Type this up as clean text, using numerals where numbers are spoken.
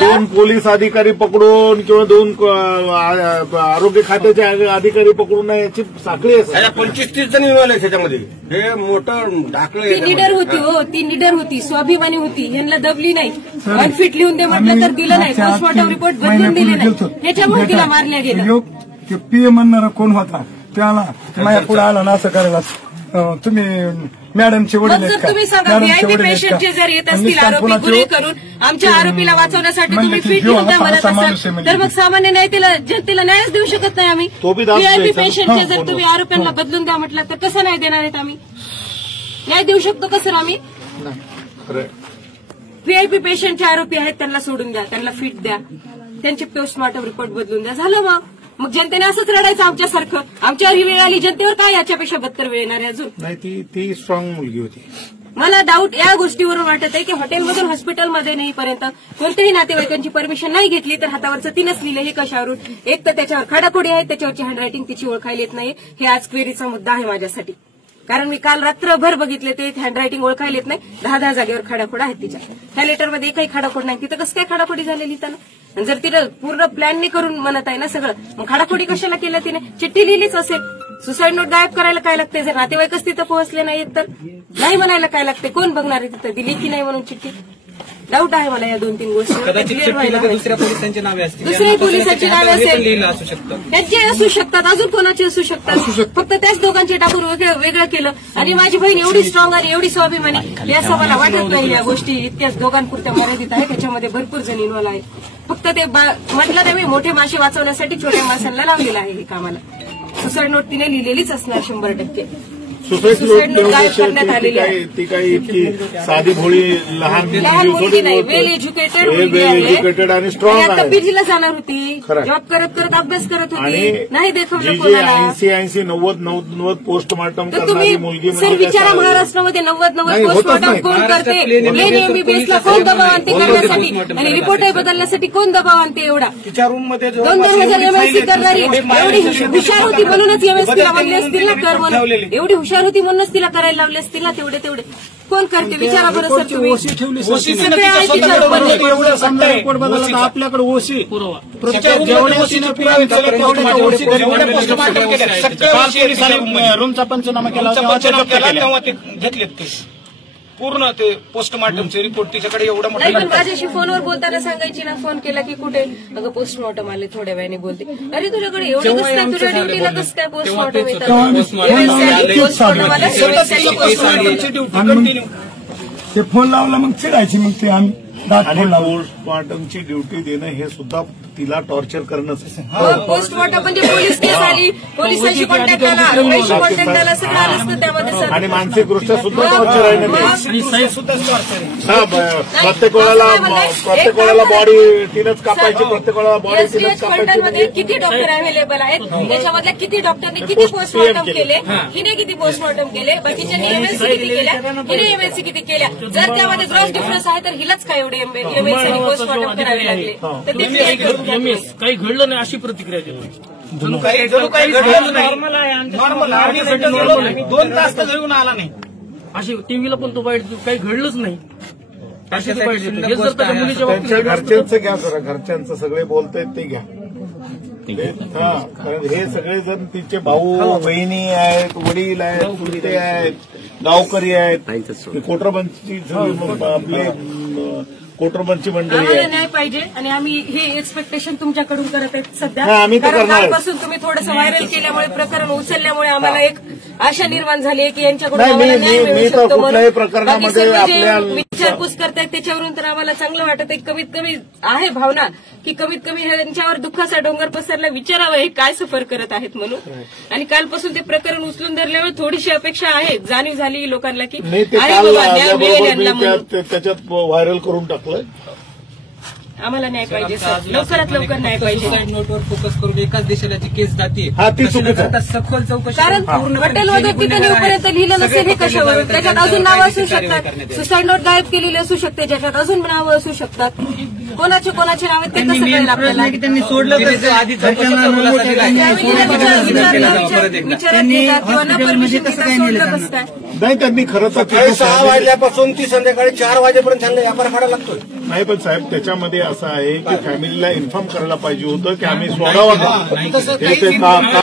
दोन पोलीस अधिकारी पकडून किंवा दोन आरोग्य खात्याचे अधिकारी पकडून याची साखळी आहे. 25-30 जण मिळाले त्याच्यामध्ये. हे मोठं ढाकलं. ती निडर होती हो, ती निडर होती, स्वाभिमानी होती. यांना दबली नाही. अनफिट लिहून दे म्हटलं तर दिलं नाही. पोस्टमॉर्टम रिपोर्ट बदलून दिले नाही. त्याच्यामुळे तिला मारल्या गेलं. पीएम म्हणणारा कोण होता त्याला माझ्या पुढे आला ना असं करायला. तुम्ही मॅडमचे वडील आहेत का? तुम्ही सांगा व्हीआयपी पेशंटचे जर येत असतील आरोपी गुन्हे करून आमच्या आरोपीला वाचवण्यासाठी तुम्ही फीट घेऊन द्या म्हणत असाल तर मग सामान्य न्याय जनतेला न्यायच देऊ शकत नाही आम्ही. व्हीआयपी पेशंटचे जर तुम्ही आरोपींना बदलून द्या म्हटलं तर कसं नाही देणार आहेत आम्ही? न्याय देऊ शकतो कसं आम्ही? व्हीआयपी पेशंटचे आरोपी आहेत त्यांना सोडून द्या, त्यांना फीट द्या, त्यांचे पोस्टमॉर्टम रिपोर्ट बदलून द्या, झालं मग जनतेने असंच रडायचं आमच्यासारखं. आमच्यावर ही वेळ आली, जनतेवर काय याच्यापेक्षा बदतर वेळ येणार आहे अजून? नाही, ती स्ट्रॉंग मुलगी होती. मला डाऊट या गोष्टीवरून वाटत आहे की हॉटेलमधून हॉस्पिटलमध्ये नेईपर्यंत कोणत्याही नातेवाईकांची परमिशन नाही घेतली तर हातावरचं तिनच लिहिलं. हे कशावरून? एक तर त्याच्यावर खाडाखोडी आहे, त्याच्यावरची हँडरायटिंग तिची ओळखायला येत नाही. हे आज क्वेरीचा मुद्दा आहे माझ्यासाठी. कारण मी काल रात्रभर बघितले ते हँडरायटिंग ओळखायला येत नाही. 10 जागेवर खाडाखोड आहेत तिच्या. ह्या लेटरमध्ये एकही खाडाखोड नाही. तिथं कसं काय खाडाखोडी झालेली त्यानं? आणि जर तिनं पूर्ण प्लॅनने करून म्हणत आहे ना सगळं, मग खाडाखोडी कशाला केलं तिने? चिठ्ठी लिहिलीच असेल. सुसाईड नोट गायब करायला काय लागते? जर नातेवाईकच तिथं पोहोचले नाहीत तर नाही म्हणायला काय लागते? कोण बघणार आहे तिथं दिली की नाही म्हणून चिठ्ठी? डाऊट आहे मला या 2-3 गोष्टी. दुसऱ्या पोलिसांची नावे असतील, दुसऱ्या पोलिसांची नावे असेल, त्यांचे असू शकतात, अजून कोणाचे असू शकतात. फक्त त्याच दोघांचे टाकून वेगळं केलं. आणि माझी बहीण एवढी स्ट्रॉंग आणि एवढी स्वाभिमानी हे असं मला वाटत नाही. या गोष्टी इतक्याच दोघांपुरत्या मर्यादित आहे. त्याच्यामध्ये भरपूर जण इन्व्हॉल्व आहे. फक्त ते म्हटलं नाही, मी मोठे मासे वाचवण्यासाठी छोट्या माशांना लावलेलं आहे हे कामाला. सुसाईड नोट तिने लिहिलेलीच असणार 100%. सुसाईड नोट गायब करण्यात आलेली आहे. ती काही इतकी साधी भोळी लहान मुलगी नाही, वेल एज्युकेटेड आणि स्ट्रॉंग आहे. पीजीला जाणार होती, जॉब करत करत अभ्यास करत होती, नाही देखवलं कोणाला. 80-90 पोस्टमॉर्टम करणारी मुलगी. सर विचारा महाराष्ट्रामध्ये 90 पोस्टमॉर्टम कोण करते? एमबीबीएसला कोण दबाव आणते करण्यासाठी? आणि रिपोर्टही बदलण्यासाठी कोण दबाव आणते? एवढा 2,000 एमएससी करणारी एवढी हुशार होती म्हणूनच एमएससीला म्हणले असतील ना कर म्हणून. एवढी हुशार होती म्हणूनच तिला करायला लावले असतील ना तेवढे कोण करते? विचारा बरं सर तुम्ही. आपल्याकडे ओसी रूमचा पंचनामा केला तेव्हा ते घेतले पूर्ण ते पोस्टमॉर्टमचे रिपोर्ट तिच्याकडे एवढं मोठं. पण माझ्याशी फोनवर बोलताना सांगायची ना, फोन केला की कुठे? अगं पोस्टमॉर्टम आले, थोड्या वेळाने बोलते. अरे तुझ्याकडे एवढं कसं काय? तुझ्या ड्युटीला कसं काय पोस्टमॉर्टम येतात? ते फोन लावला मग चिडायची. मग ते आम्ही पोस्टमॉर्टमची ड्युटी देणं हे सुद्धा तिला टॉर्चर करणंच. पोस्टमॉर्टम म्हणजे पोलीस केस आली, पोलिसांशी कॉन्टॅक्ट आला, आरोपीशी कॉन्टॅक्ट आला, सगळं आलं असतं त्यामध्ये सर. आणि मानसिकदृष्ट्या सुद्धा टॉर्चर आहे ना. प्रत्येक वेळेला बॉडी तिनंच कापायची, प्रत्येक वेळेला बॉडी तिनंच कापायची. किती डॉक्टर अवेलेबल आहेत? त्याच्यामधल्या किती डॉक्टरने किती पोस्टमॉर्टम केले? हिने किती पोस्टमॉर्टम केले? बाकीच्यांनी एमएससी किती केल्या? हिने एमएससी किती केल्या? जर त्यामध्ये ग्रॉस डिफरन्स आहे तर हिलाच काय एवढे एमएससी पोस्टमॉर्टम करावे लागले? तर ते काही घडलं नाही अशी प्रतिक्रिया देतो. काही घडलं नाही, नॉर्मल आहे. 2 तास तर घेऊन आला नाही अशी टीव्हीला पण तो बाईट काही घडलंच नाही. त्यांच्या घरच्यांचं घ्या जरा, घरच्यांचं सगळे बोलतायत ते घ्या. कारण हे सगळे जण तिचे भाऊ बहिणी आहेत, वडील आहेत, चुलते आहेत, गावकरी आहेत, कोटरबंदची आपले कोटरबंदची मंडळी आम्हाला न्याय पाहिजे. आणि आम्ही हे एक्सपेक्टेशन तुमच्याकडून करत आहेत सध्या. कारण कालपासून तुम्ही थोडंसं व्हायरल केल्यामुळे, प्रकरण उचलल्यामुळे आम्हाला एक आशा निर्माण झाली आहे की यांच्याकडून आम्हाला न्याय मिळू शकतो म्हणून. विचारपूस करतायत त्याच्यावरून तर आम्हाला चांगलं वाटत आहे. कमीत कमी आहे भावना की कमीत कमी यांच्यावर दुःखाचा डोंगर पसरला, विचारावं हे काय सफर करत आहेत म्हणून. आणि कालपासून ते प्रकरण उचलून धरल्यामुळे थोडीशी अपेक्षा आहे, जाणीव झाली लोकांना की न्याय मिळेल यांना म्हणून. त्याच्यात व्हायरल करून टाकलं. आम्हाला न्याय पाहिजे सर, लवकरात लवकर न्याय पाहिजे. नोटवर फोकस करून एकाच देशाची केस जाते, सखोल चौकशी. कारण हॉटेलमध्ये तिथं नेऊपर्यंत लिहिलं नसेल हे कशावर? त्याच्यात अजून नावं असू शकतात, सुसाईड नोट गायब केलेली असू शकते, ज्याच्यात अजून नावं असू शकतात. कोणाचे नाव ते कसं कळेल आपल्याला? त्यांनी सोडलं नाही, त्यांनी खरं तर 6 वाजल्यापासून ती संध्याकाळी 4 वाजेपर्यंत त्यांना व्यापार फाडा लागतोय. नाही पण साहेब त्याच्यामध्ये असं आहे की फॅमिलीला इन्फॉर्म करायला पाहिजे होतं की आम्ही सोडावं का